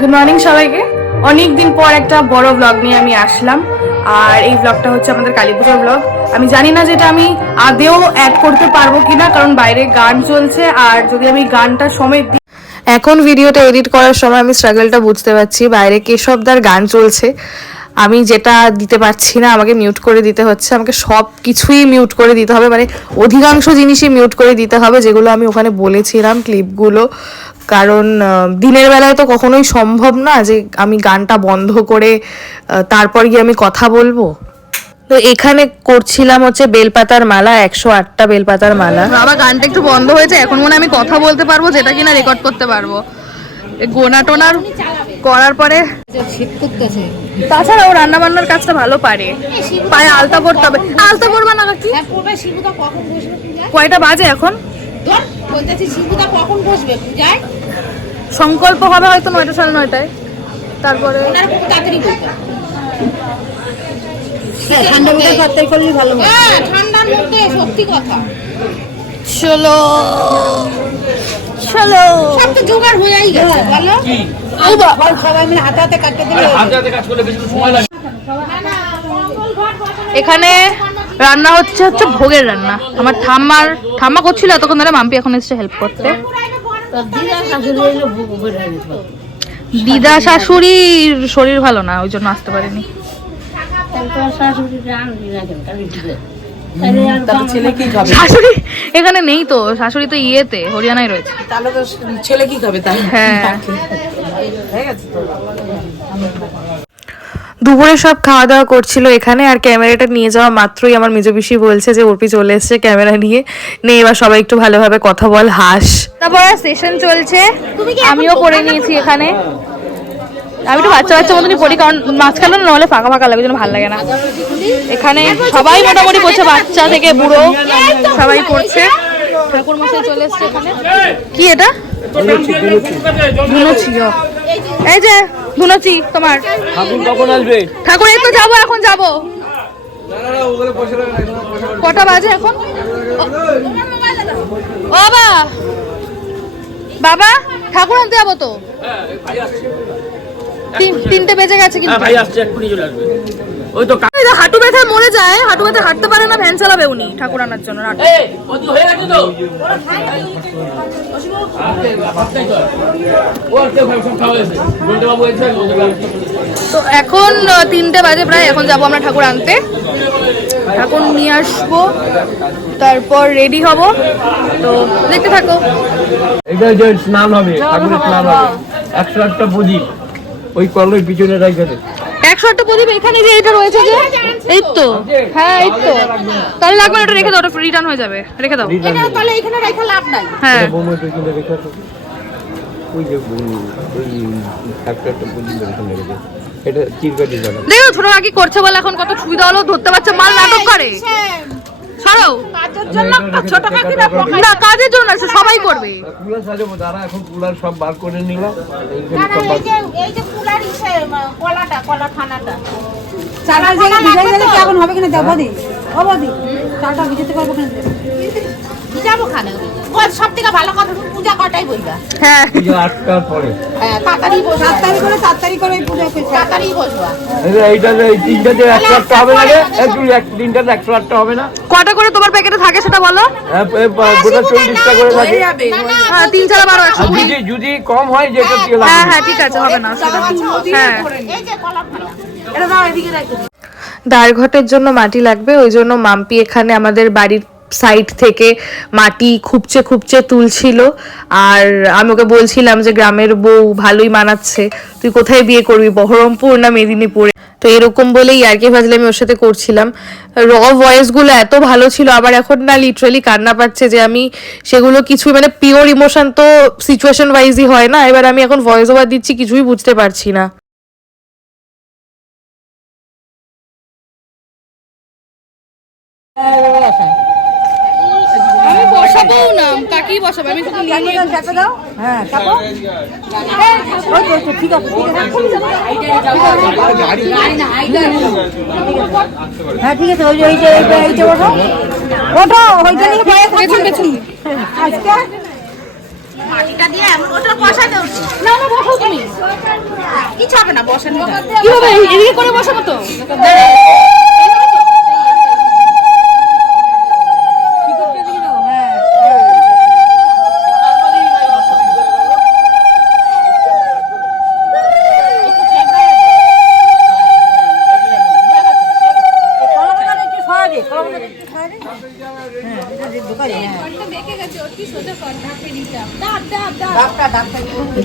Good morning সবাইকে। অনেক দিন পর একটা বড় ব্লগ নিয়ে আমি আসলাম, আর এই ব্লগটা হচ্ছে আমাদের কালী পুজোর ব্লগ। আমি জানি না যেটা আমি আদেও অ্যাড করতে পারবো কিনা, কারণ বাইরে গান চলছে, আর যদি আমি গানটা সমেত দিই। এখন ভিডিওটা এডিট করার সময় আমি স্ট্রাগলটা বুঝতে পারছি। বাইরে কেশবদার গান চলছে, আমি যেটা দিতে পারছি না, আমাকে মিউট করে দিতে হচ্ছে। আমাকে সব কিছুই মিউট করে দিতে হবে, মানে অধিকাংশ জিনিসই মিউট করে দিতে হবে যেগুলো আমি ওখানে বলেছিলাম, ক্লিপগুলো। কারণ দিনের বেলায় তো কখনোই সম্ভব না যে আমি গানটা বন্ধ করে তারপর গিয়ে আমি কথা বলবো। তো এখানে করছিলাম হচ্ছে বেলপাতার মালা, 108টা বেলপাতার মালা। আবার গানটা একটু বন্ধ হয়েছে, এখন মনে আমি কথা বলতে পারবো, যেটা কিনা রেকর্ড করতে পারবো। গোনা টোনার করার পরে তাছাড়া ও রান্না বান্নার কাজটা ভালো পারে। পায়ে আলতা পরতে হবে। আলতা পরবা না কি? কয়টা বাজে এখন? সংকল্প হবে হয়তো 9টা সাড়ে 9টায়। তারপরে ঠান্ডার মধ্যে করতে করলে ভালো হয়। হ্যাঁ, ঠান্ডার মধ্যে সত্যি কথা। চলো চলো, সব তো জোগাড় হয়েই গেছে, বলো। সবাই মিলে হাতে হাতে কাটতে দিলে এখানে রান্না হচ্ছে ভোগের রান্না। আমার ঠাম্মা করছিল এতক্ষণ ধরে, মাম্পি এখন এসছে হেল্প করতে। দিদা শাশুড়ির শরীর ভালো না, ওই জন্য আসতে পারেনি। শাশুড়ি এখানে নেই তো, শাশুড়ি তো ইয়েতে হরিয়ানায় রয়েছে। তাহলে তো ছেলে কি খাবে? তাই হ্যাঁ, হয়ে গেছে তো। দুপুরে সব খাওয়া দাওয়া করছিল এখানে, আর ক্যামেরাটা নিয়ে যাওয়া মাত্রই আমার মেজো পিসি বলছে যে অর্পি চলে এসছে ক্যামেরা নিয়ে নে, এবার সবাই একটু ভালোভাবে কথা বল, হাস। তারপর সেশন চলছে, আমিও পড়ে নিয়েছি এখানে। আমি একটু বাচ্চা বাচ্চা মতনই পড়ি, কারণ মাঝখানে না হলে ফাঁকা ফাঁকা লাগে, যেন ভালো লাগে না। এখানে সবাই মোটামুটি পড়ছে, বাচ্চা থেকে বুড়ো সবাই পড়ছে। ঠাকুর মশাই চলে এসছে এখানে। কি এটা? ধুনুচি। এই যে ধুনুচি তোমার। ঠাকুর কখন আসবে? ঠাকুর এই তো যাবো, এখন যাবো। কটা বাজে এখন? ও বাবা, ঠাকুর আনতে যাবো তো। 3টে বেজে গেছে কিন্তু। ভাই আসছে, এক্ষুনি চলে আসবে। ওই তো হাঁটু ব্যথায় মরে যায়, হাঁটু ব্যথায় হাঁটতে পারে না, ভ্যান চালাবে উনি ঠাকুর আনার জন্য। হয়ে গেছে তো। তো এখন 3টে বাজে প্রায়, এখন যাবো আমরা ঠাকুর আনতে। ঠাকুর নিয়ে আসবো, তারপর রেডি হব। তো দেখতে থাকো। এটা যে স্নান হবে, ঠাকুরের স্নান হবে। 108টা প্রদীপ ওই কলের পিছনে রাখবে। 108টা প্রদীপ এখানে যে এটা রয়েছে, যে এই তো, হ্যাঁ এই তো। তাহলে লাগবে না, এটা রেখে দাও, ওটা রিটার্ন হয়ে যাবে, রেখে দাও। এটা তাহলে এখানে রাখা লাভ নাই। হ্যাঁ, ওই যে ওই 108টা প্রদীপ এখানে রেখে এটা চিরকাটি জানা। দেখো ছোট কাকি করছে বলে এখন কত সুবিধা হলো, ধরতে পারছে, মাল নাটক করে। সরো, কাজের জন্য ছোট কাকিরা না কাজের জন্য আছে, সবাই করবে। কুলার সাজাবো, দাঁড়া এখন কুলার সব বার করে নিলাম। এই যে কুলার ইসে কলা খানাটা চাটা যে ভিজে গেলে কি এখন হবে কিনা দেবো দি? ও বদি, চাটা ভিজেতে পারবো কিনা? যাবো খানে। সব থেকে ভালো কথা, পূজা কটাই বইবা? হ্যাঁ, পূজা 8টার পরে। হ্যাঁ, তাড়াতাড়ি বসবা। 7 তারিখ করে 7 তারিখ করে পূজা করছে। তাড়াতাড়ি বসবা। এইটা এই 3টাতে 108টা হবে না রে? একটু 3টাতে 108টা হবে না? কটা করে তোমার প্যাকেটে থাকে সেটা বলো। গোটা 40টা করে থাকে। হ্যাঁ, 3 4 12 100। যদি কম হয় যেটা হ্যাঁ হ্যাঁ ঠিক আছে, হবে না অসুবিধা নেই। হ্যাঁ, এই যে কলা খানা। এটা দাও এদিকে রাখো। দ্বারঘটের জন্য মাটি লাগবে, ওই জন্য মাম্পি এখানে আমাদের বাড়ির সাইড থেকে মাটি খুঁপচে খুঁপচে তুলছিল। আর আমি ওকে বলছিলাম যে গ্রামের বউ ভালোই মানাচ্ছে, তুই কোথায় বিয়ে করবি, বহরমপুর না মেদিনীপুরে? তো এরকম বলেই আর কি ভাজলে আমি ওর সাথে করছিলাম। র ভয়েসগুলো এত ভালো ছিল, আবার এখন না লিটারালি কান্না পাচ্ছে, যে আমি সেগুলো কিছুই, মানে পিওর ইমোশন তো সিচুয়েশন ওয়াইজই হয় না, এবার আমি এখন ভয়েস ওভার দিচ্ছি, কিছুই বুঝতে পারছি না। আমি বসাবো না, কাকি বসাবে, আমি শুধু নিয়ে নিয়ে চাপে দাও। হ্যাঁ, চাপো। ওই তো ঠিক আছে, ঠিক আছে। হ্যাঁ ঠিক আছে, ওই যে এইটা ওঠো ওঠো, ওইটা নিয়ে পেছন পেছন আজকে মাটিটা দিয়ে এমন ওটা বসাতে হচ্ছে। না না বসো তুমি। কিছু হবে না, বসেন। কি হবে এদিকে করে বসাবো তো?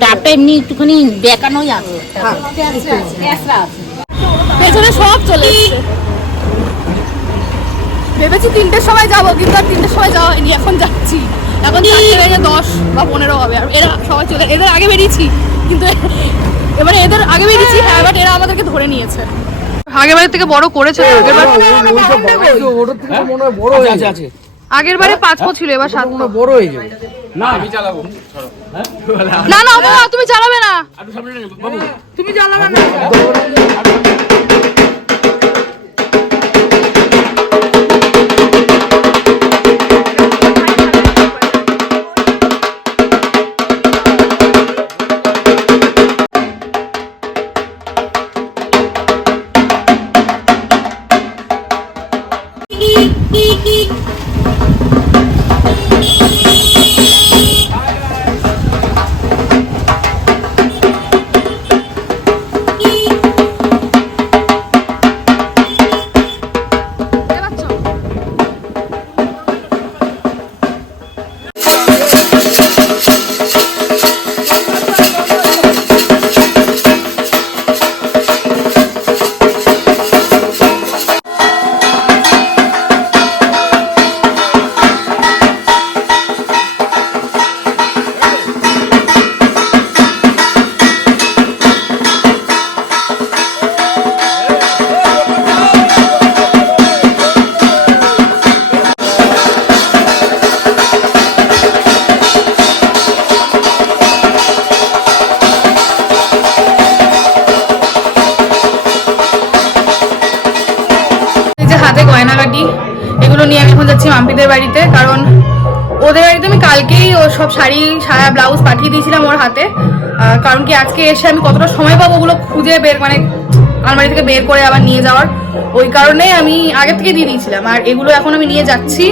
ডাবটা এমনি একটুখানি বেকানোই আছে। পেছনে সব চলে এসছে। ভেবেছি 3টের সময় যাবো, কিন্তু আর 3টের সময় যাওয়া হয়নি। এখন যাচ্ছি, এখন 4:10 বা 15 হবে। আর এরা সবাই চলে, এদের আগে বেরিয়েছি, কিন্তু এবারে এদের আগে বেরিয়েছি। হ্যাঁ, বাট এরা আমাদেরকে ধরে নিয়েছে। আগের বারের থেকে বড় করেছে। আগের বারে 5 ছিল, এবার 7 বড় হয়ে যাবে। না আমি চালাবো। না না বাবা, তুমি চালাবে না। তুমি চালাবে না। এগুলো নিয়ে আমি এখন যাচ্ছি মাম্পিদের বাড়িতে, কারণ ওদের বাড়িতে আমি কালকেই ও সব শাড়ি সায়া ব্লাউজ পাঠিয়ে দিয়েছিলাম ওর হাতে। কারণ কি আজকে এসে আমি কতটা সময় পাবো ওগুলো খুঁজে বের, মানে আলমারি থেকে বের করে আবার নিয়ে যাওয়ার, ওই কারণে আমি আগে থেকে দিয়ে দিয়েছিলাম। আর এগুলো এখন আমি নিয়ে যাচ্ছি।